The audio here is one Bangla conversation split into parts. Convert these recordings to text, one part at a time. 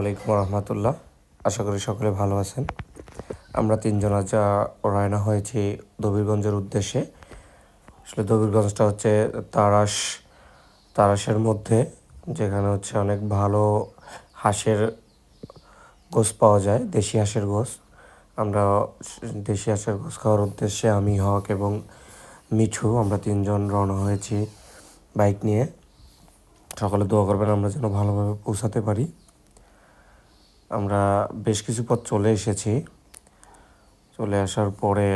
আলাইকুম রহমতুল্লাহ। আশা করি সকলে ভালো আছেন। আমরা তিনজন আজ রওনা হয়েছি দবিরগঞ্জের উদ্দেশ্যে। আসলে দবিরগঞ্জটা হচ্ছে তারাস তারাসের মধ্যে, যেখানে হচ্ছে অনেক ভালো হাঁসের গোস পাওয়া যায়, দেশি হাঁসের গোস আমরা দেশি হাঁসের গোস খাওয়ার উদ্দেশ্যে আমি, হক এবং মিঠু, আমরা তিনজন রওনা হয়েছি বাইক নিয়ে। সকালে দোয়া করবেন আমরা যেন ভালোভাবে পৌঁছাতে পারি। আমরা বেশ কিছু পথ চলে এসেছি। চলে আসার পরে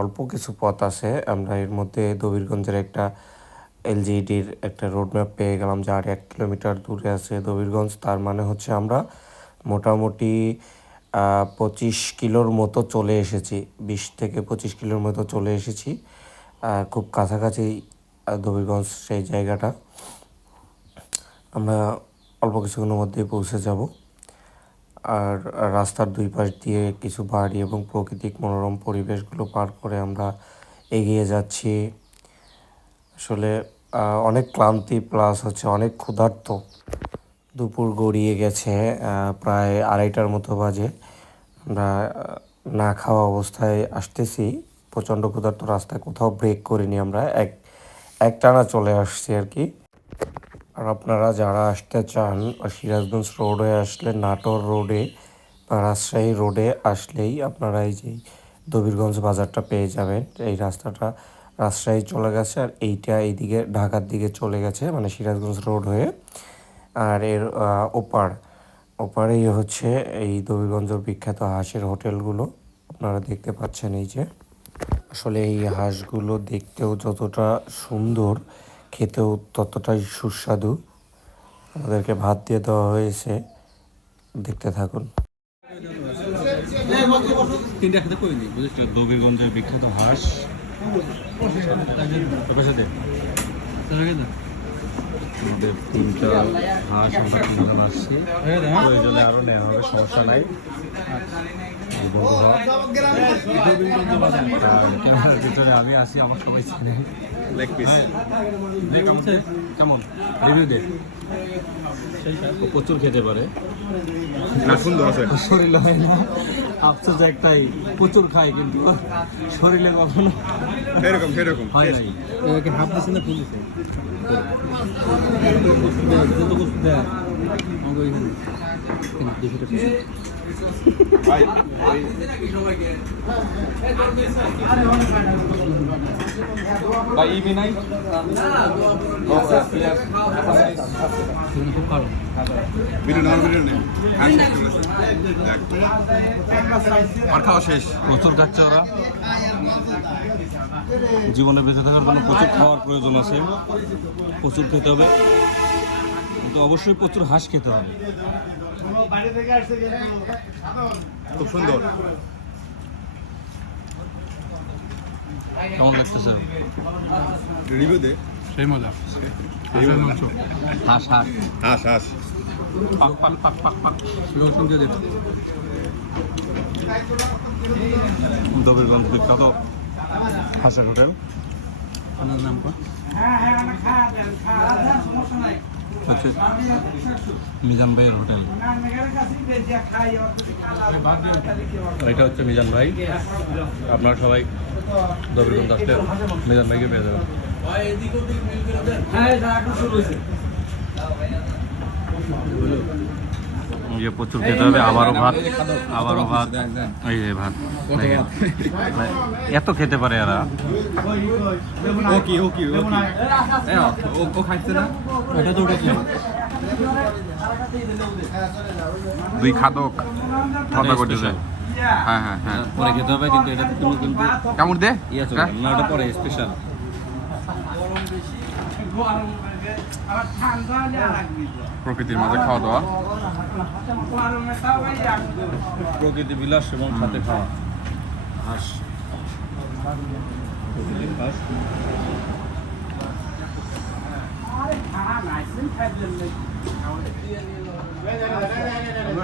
অল্প কিছু পথ আছে। আমরা এর মধ্যে দবিরগঞ্জের একটা এলজিডির একটা রোড ম্যাপ পেয়ে গেলাম যে আর এক কিলোমিটার দূরে আছে দবিরগঞ্জ। তার মানে হচ্ছে আমরা মোটামুটি পঁচিশ কিলোর মতো চলে এসেছি, বিশ থেকে পঁচিশ কিলোর মতো চলে এসেছি। খুব কাছাকাছি দবিরগঞ্জ সেই জায়গাটা। আমরা অল্প কিছুক্ষণের মধ্যেই পৌঁছে যাব। আর রাস্তার দুই পাশ দিয়ে কিছু বাড়ি এবং প্রাকৃতিক মনোরম পরিবেশগুলো পার করে আমরা এগিয়ে যাচ্ছি। আসলে অনেক ক্লান্তি প্লাস হচ্ছে অনেক ক্ষুধার্ত। দুপুর গড়িয়ে গেছে প্রায় আড়াইটার মতো বাজে। আমরা না খাওয়া অবস্থায় আসতেছি। প্রচণ্ড ক্ষুধার্ত রাস্তায় কোথাও ব্রেক করিনি আমরা। এক এক টানা চলে আসছি আর কি। আর আপনারা যারা আসতে চান, সিরাজগঞ্জ রোড আসলে, নাটোর রোডে বা রাজশাহী রোডে আসলেই আপনারা এই যে দবিরগঞ্জ বাজারটা পেয়ে যাবেন। এই রাস্তাটা রাজশাহী চলে গেছে আর এইটা এইদিকে, ঢাকার দিকে চলে গেছে মানে সিরাজগঞ্জ রোড হয়ে। আর এর ওপার, ওপারেই হচ্ছে এই দবিরগঞ্জের বিখ্যাত হাঁসের হোটেলগুলো। আপনারা দেখতে পাচ্ছেন এই যে। আসলে এই হাঁসগুলো দেখতেও যতটা সুন্দর খেতেও ততটাই সুস্বাদু। আমাদেরকে ভাত দিয়ে দেওয়া হয়েছে। দেখতে থাকুন। দবিরগঞ্জের বিখ্যাত হাঁস। আমাদের তিনটা হাঁস আমরা তিনজন আসছি প্রয়োজনে আরও নেওয়া হবে, সমস্যা নাই। ক্যামেরার ভিতরে আমি আসি আমার সবাই চিনে লেগ পিস কেমন রিভিউ দে ও প্রচুর খেতে পারে সুন্দর আছে শরীরে হয় না আফসোস একটাই প্রচুর খায় কিন্তু শরীরে কখনো সেরকম সেরকম হয় নাই হাফ দিছে না ফুল দিছে? আর খাওয়া শেষ। প্রচুর খাচ্ছে ওরা। জীবনে বেঁচে থাকার জন্য প্রচুর খাওয়ার প্রয়োজন আছে। প্রচুর খেতে হবে। কিন্তু অবশ্যই প্রচুর হাঁস খেতে হবে। খুব সুন্দর। কেমন লাগতেছে? রিভিউ দে। সেই মজা। হাঁস হাঁস। হাস হাস। পাক পাক পাক পাক পাক। রসুন দিয়ে দেবে দবিরগঞ্জ বিখ্যাত হাঁসের হোটেল। আপনার নাম কো হচ্ছে মিজান ভাইয়ের হোটেল। এটা হচ্ছে মিজান ভাই। আপনারা সবাই দবিরগঞ্জ আসলে মিজান ভাইকে পেয়ে যাবেন। প্রচুর খেতে হবে আবারও ভাত আবারও ভাত এই যে ভাত এত খেতে পারে এরা। দুই খাদক কথা করতেছে হ্যাঁ হ্যাঁ হ্যাঁ। পরে খেতে হবে কিন্তু এটা কিন্তু কেমন দে? ইয়ে চলে না ওটা পরে স্পেশাল প্রকৃতির মাঝে খাওয়া দাওয়া। প্রকৃতি বিলাস এবং সাথে খাওয়া। হাঁস। প্রকৃতির হাঁস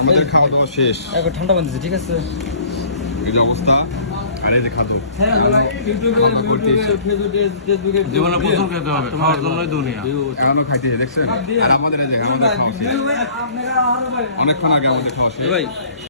আমাদের খাওয়া দাওয়া শেষ। এখন ঠান্ডা বান্ধছে ঠিক আছে? এই অবস্থা আর এই যে খাদু এসে। জীবনে প্রচুর খেতে হবে খাওয়ার জন্যই দুনিয়া। এখনও খাইতেছে দেখছেন? আর আমাদের এই যে আমাদের খাওয়া শেষ। অনেকক্ষণ আগে আমাদের খাওয়া শেষ।